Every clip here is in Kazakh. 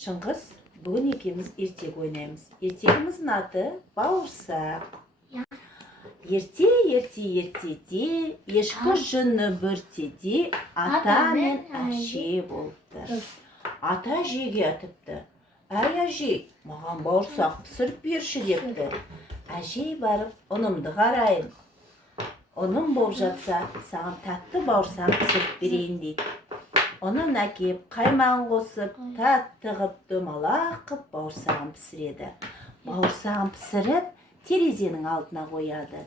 Шыңғыс, бүгін екеуміз ертек ойнаймыз. Ертегіміздің аты бауырсақ. Ертеде, ешкі жүні бүртеде, ата мен әже болыпты. Ата әжеге атыпты. Әй әже, маған бауырсақ пісіріп берші депті. Әже барып, ұнымды қарайын. Ұным болып жатса, саған татты бауырсақ пісіріп берейін дейді. Оның әкеп, қаймағын қосып, тәтті қып, домалақ қып, бауырсағын пісіреді. Бауырсағын пісіріп, терезенің алдына қояды.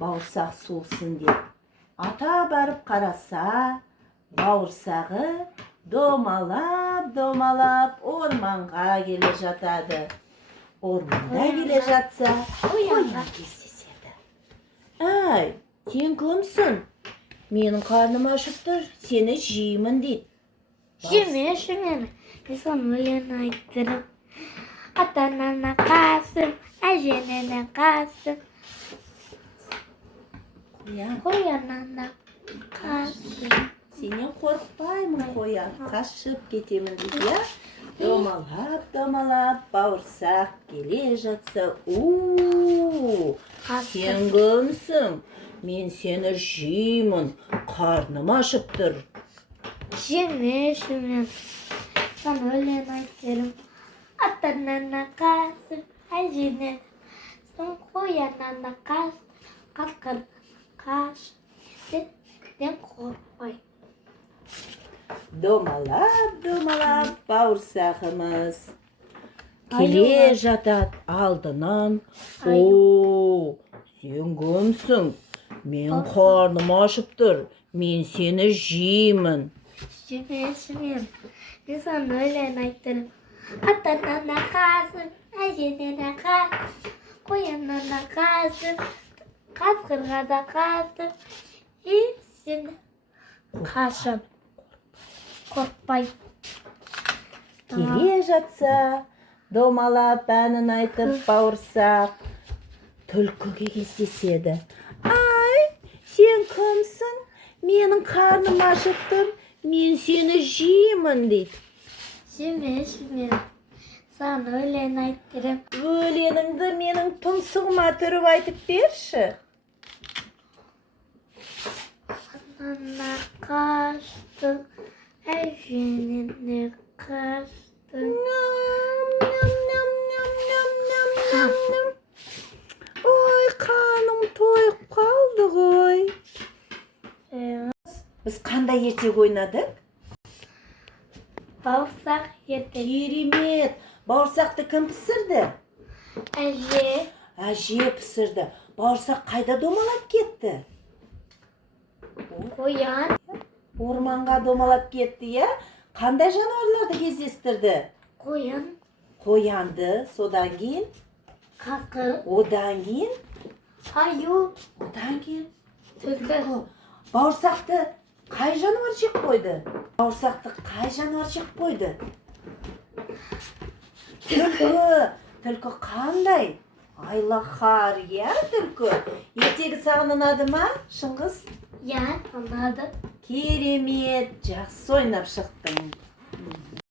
Бауырсақ суылсын деп. Ата барып қараса, бауырсағы домалап орманға келе жатады. Орманда келе жатса, қоянға кездеседі. Әй, сен кімсің? Менің қарным ашып тұр, сені жеймін дейді. Жеме, мен соны өлең айттырым. Ата-анаңа қасым, әжеңнен қасым. Қояннан қасым. Сенен қорықпаймын қоян, қашып кетемін дейді. Домалап, бауырсақ келе жатса, сен кімсің? Мен сені жеймін, қарным ашып тұр. Жеме, мен соны өлең айттырым. Ата-анаңа қасым, әжеңнен қасым. Қояннан қасым, мен қорықпай. Домалап, бауырсағымыз келе жатады алдынан. Сен кімсің? Мен қарным ашып тұр, мен сені жеймін. Жеме, мен соны өлең айттырым. Ата-анаңа қасым, әжеңнен қасым. Қояннан қасым, қасқырға да қасым. Сен қашып, қорықпай. Келе жатса, домалап әнін айтып бауырсақ түлкіге кездеседі. Ай, сен кімсің? Менің қарным ашып тұр, мен сені жеймін дейді. Жеме, мен соны өлең айттырым. Өлеңіңді менің тұмсығыма түріп айтып берші. Ата-анаңа қашты, әжеңнен қашты. Ой, қаным тойып қалды ғой. Біз қандай ертек ойнадық? Бауырсақ ертек. Керемет! Бауырсақты кім пісірді? Әже. Әже пісірді. Бауырсақ қайда домалап кетті? Қоян. Орманға домалап кетті, я? Қандай жануарларды кездестірді? Қоян. Қоянды, содан кейін? Қасқыр. Одан кейін? Аю. Одан кейін? Түлкі. Бауырсақты қай жануар жеп қойды? Бауырсақты қай жануар жеп қойды? Түлкі қандай? Айлахар, я түлкі? Ертегі саған ұнады ма, Шыңғыс? Я, ұнады. Керемет, жақсы ойнап шықтың.